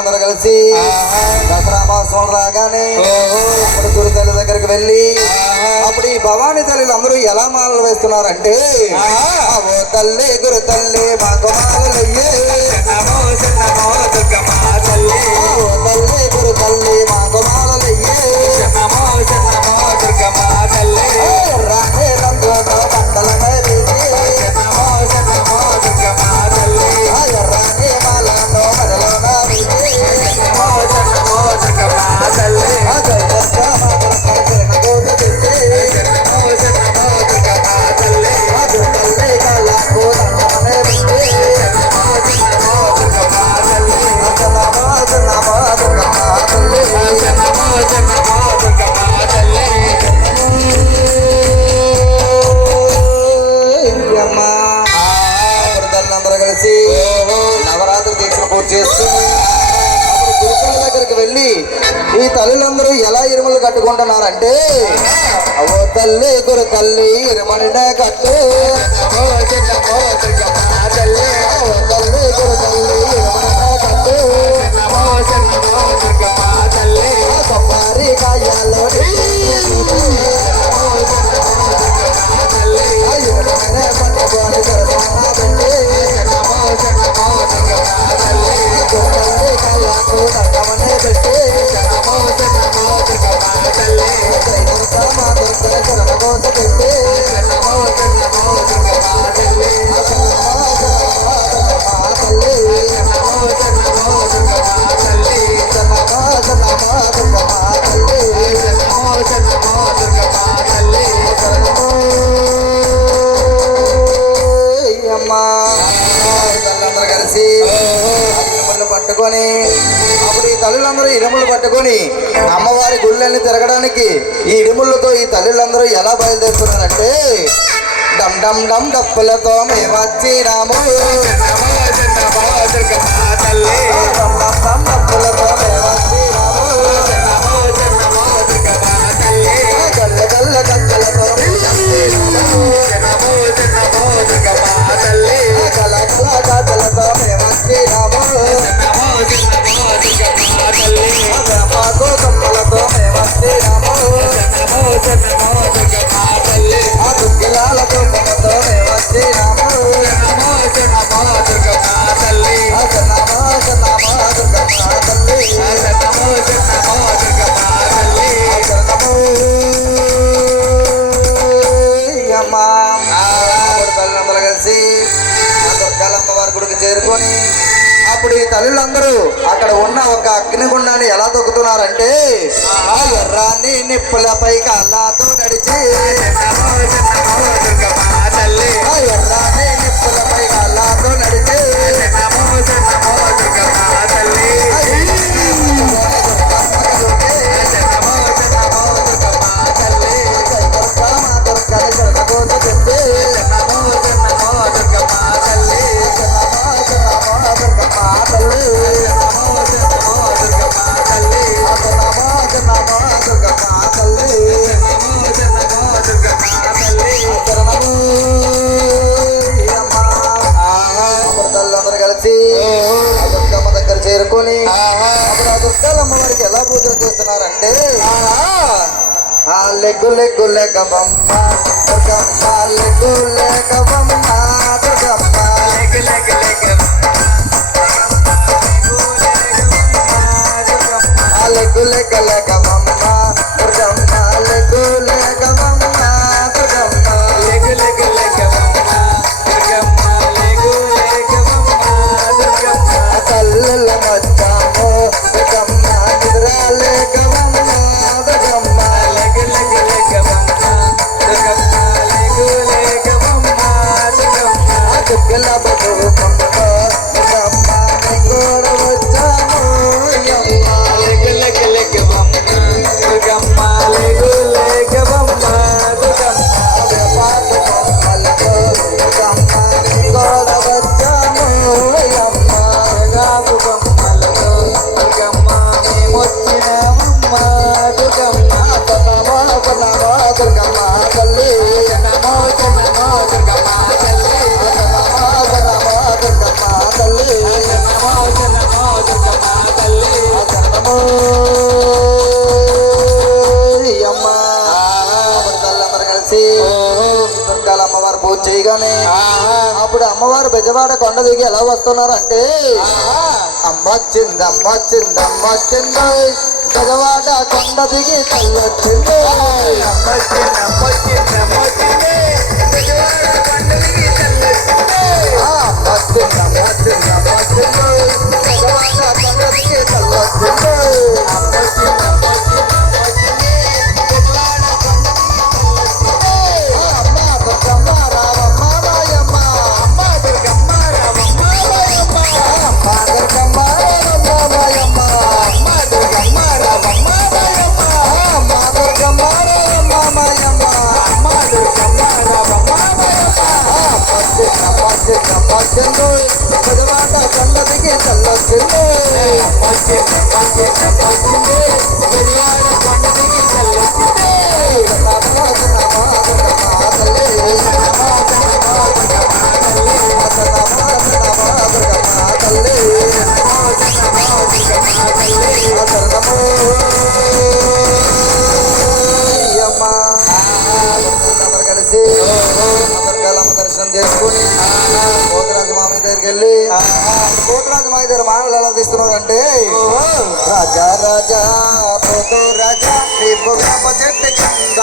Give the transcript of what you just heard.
అందరూ కలిసి దసరా మాసం రాగానే అప్పుడు గురు తల్లి దగ్గరికి వెళ్ళి అప్పుడు ఈ భవానీ తల్లిలు అందరూ ఎలా మాలలు వేస్తున్నారంటే ఓ తల్లి గురు తల్లి మాకు మాలలయ్యే ఓ తల్లి గురు తల్లి మాకు మాలలయ్యే రాణి రంగులో బట్టల రాణి మాలను మరలోన కలిసి నవరాత్రి దీక్ష పూర్తి చేసుకుని అప్పుడు గురుకుల దగ్గరికి వెళ్ళి ఈ తల్లులందరూ ఎలా ఇరుములు కట్టుకుంటున్నారంటే ఓ తల్లి గురు తల్లి ఇరుమడినే కట్టు ఓ తల్లి గురు తల్లి ఇరుమడినే కట్టు కొబ్బరి కాయాలో పట్టుకొని పట్టుకొని అప్పుడు ఈ తల్లులందరూ ఇడుములు పట్టుకొని అమ్మవారి గుళ్ళని తిరగడానికి ఈ ఇడుములతో ఈ తల్లులందరూ ఎలా బయలుదేరుతున్నారంటే డమ్ డమ్ డమ్ డప్పులతో మేము వచ్చినాము డప్పులతో మేము వచ్చినాము గల్ల గల్ల గల్లలతో గలతో మేము వచ్చినాము మాకు కమ్మలతో మేము వచ్చినాము దుగ్గిలాలతో కొమ్మతో మేము వచ్చినాము తల్లిదండ్రులు కలిసి దుర్గాలమ్మవారి గుడికి చేరుకొని అప్పుడు ఈ తల్లులందరూ అక్కడ ఉన్న ఒక అగ్నిగుండాన్ని ఎలా తొక్కుతున్నారంటే ఎర్రాన్ని నిప్పులపై కళ్ళతో నడిచి ఎర్రాన్ని నిప్పులపై కళ్ళతో నడిచి దుర్గమ్మ దగ్గర చేరుకొని అప్పుడు ఆ దుర్గాలమ్మ వారికి ఎలా పూజలు చేస్తున్నారంటే లెగ్గు లెగ్గు లెగ్గమ్మ దుర్గమ్మ లెగ్గు లెగ్గమ్మ దుర్గమ్మ లెగ్గు లెగ్గ లెగ్గమ్మ దుర్గమ్మ లెగ్గు లెగ్గమ్మ దుర్గమ్మ లెగ్గు లెగ్గ లెగ్గమ్మ తల్లుల వచ్చాము దుర్గమ్మ నిద్రాలే గమమ్మ దుర్గమ్మ లెగ్గు లెగ్గ లెగ్గమ్మ దుర్గమ్మ లెగ్గు లెగ్గమ్మ దుర్గమ్మ వెళ్ళబోతూ పండుగ కూడా వచ్చాను అమ్మవారు పూజ చేయగానే అప్పుడు అమ్మవారు బెజవాడ కొండ దిగి ఎలా వస్తున్నారు అంటే అమ్మ చింద బెజవాడ కొండ దిగి తల్లొచ్చింది కలిసి దర్శనం చేసుకుని పోతరాజు మామయ్య దగ్గరికి వెళ్ళి పోతరాజు మామయ్య దగ్గర మాటలు ఎలా తీస్తున్నారంటే రాజా రాజా పోతూ రాజా చెట్టు కింద